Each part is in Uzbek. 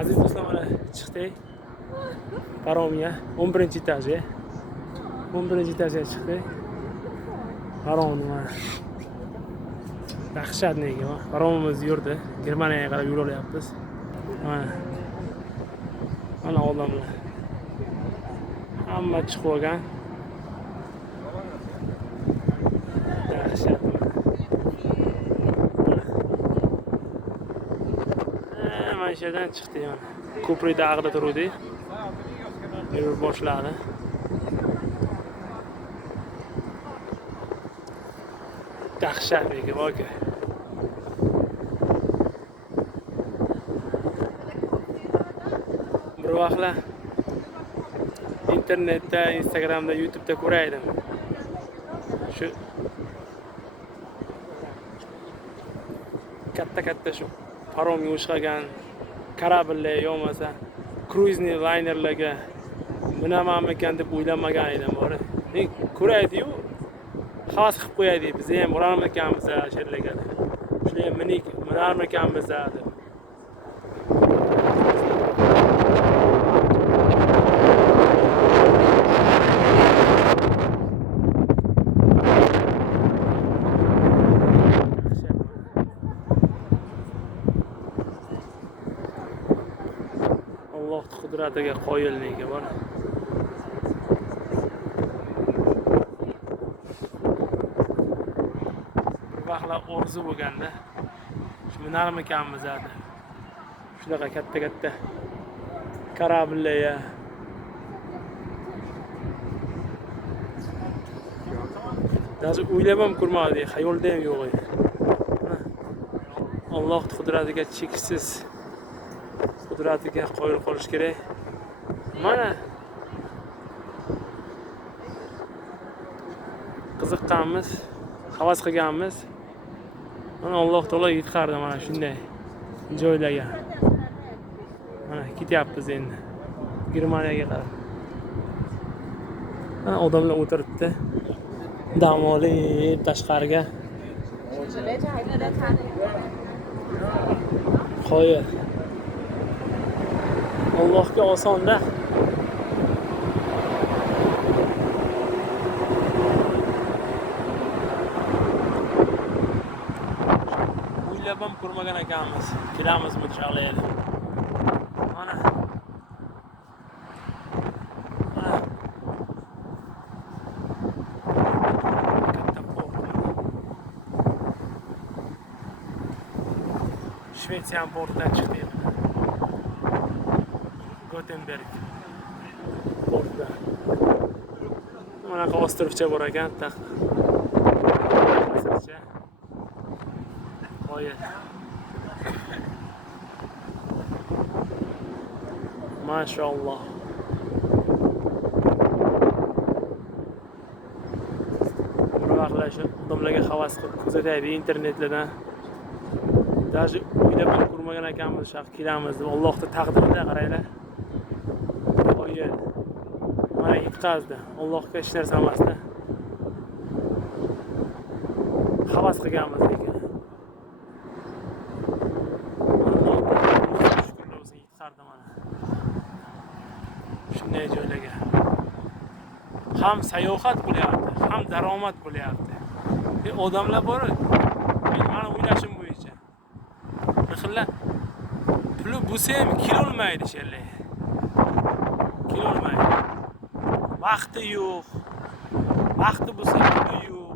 Aziz do'stlar, mana chiqdik. Paromga 11-etajga. 11-etajga chiqdik. Paromni mana. Dahshat nega? Paromimiz yurdi. Germaniyaga qarab yo'l olyapmiz. Mana odamlar. Hamma chiqib olgan. Dahshat. Mana shu yerdan chiqdik mana. Ko'prikda ag'da turdik. Yurib boshladi. Dahshat nega boka. Bir vaqtlar internetda, Instagramda, YouTube'da ko'raydim. Shu katta shu paromga o'xshagan kорабльlar yo'masa cruise linerlarga minamanmikan deb o'ylamagan edim. Bor. Ko'raydi-yu, havas qilib qo'yaydi. Biz ham borarmikanmiz sherlarga. Shular ham minarmikanmiz deb. Alloh qudratiga qoyil nega bor. Bir vaqtlar orzu bo'lganda shu minarmikanmiz deb. Shunaqa katta kорабльlar. Даже o'ylab ham ko'rmadik, xayolda ham yo'q edi. Alloh qudratiga cheksiz qudratiga qoyil qolish kerak. Mana qiziqqanmiz, havas qilganmiz. Mana Alloh taolo yetkazdi mana shunday joylarga. Mana ketyapmiz endi Germaniyaga qarab. Mana odamlar o'tiribdi. Dam olib tashqariga. Qo'yib. Allohga osonda. O'ylab ham ko'rmagan ekanmiz. Kelamiz bu chaqlaydi. Mana. Shvetsiya portidan chiqdik. Gothenburg portida. Mana ostrovcha bor ekan, taq. Ostrovcha. Qo'yil. Maşallah. Bir vaqtlar shu odamlarga havas qilib kuzataydi internetlardan. Даже o'ylab ham ko'rmagan ekanmiz, shu kelamiz deb. Allohning taqdirida qaranglar. Qo'yil. Mana yetkazdi. Allohga hech narsa emasda. Havas qilganmiz lekin. Shunday joylarga ham sayohat bo'lyapti, ham daromad bo'lyapti. Odamlar bor, mana o'ylashim bo'yicha. Bir xillar puli bo'lsa ham kelolmaydi sherlar. Kelolmaydi. Vaqti yo'q. Vaqti bo'lsa puli yo'q.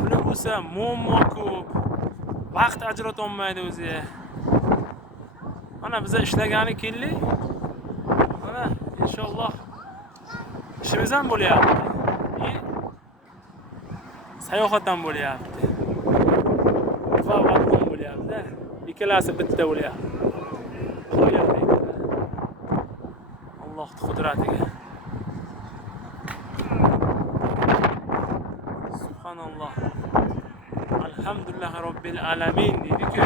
Puli bo'lsa muammo ko'p. Vaqt ajrata olmaydi o'zi. Mana biz ishlagani keldik. Mana inshaalloh ishimiz ham bo'lyapti. Sayohat ham bo'lyapti. Va vaqt ham bo'lyapti. Ikkalasi bitta bo'lyapti. Alloh qudratiga. Subhanalloh. Alhamdulillah robbil alamin deydi-ku.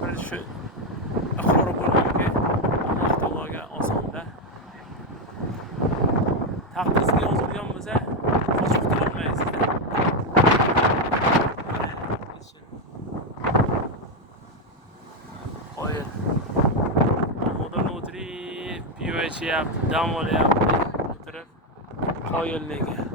Bir shu iqror bo'lmoqki Alloh taologa osonda taqdirga yozilgan bo'lsa qochib qutulolmaydi. ichyapti, dam olyapti, o'tirib qoyilligi.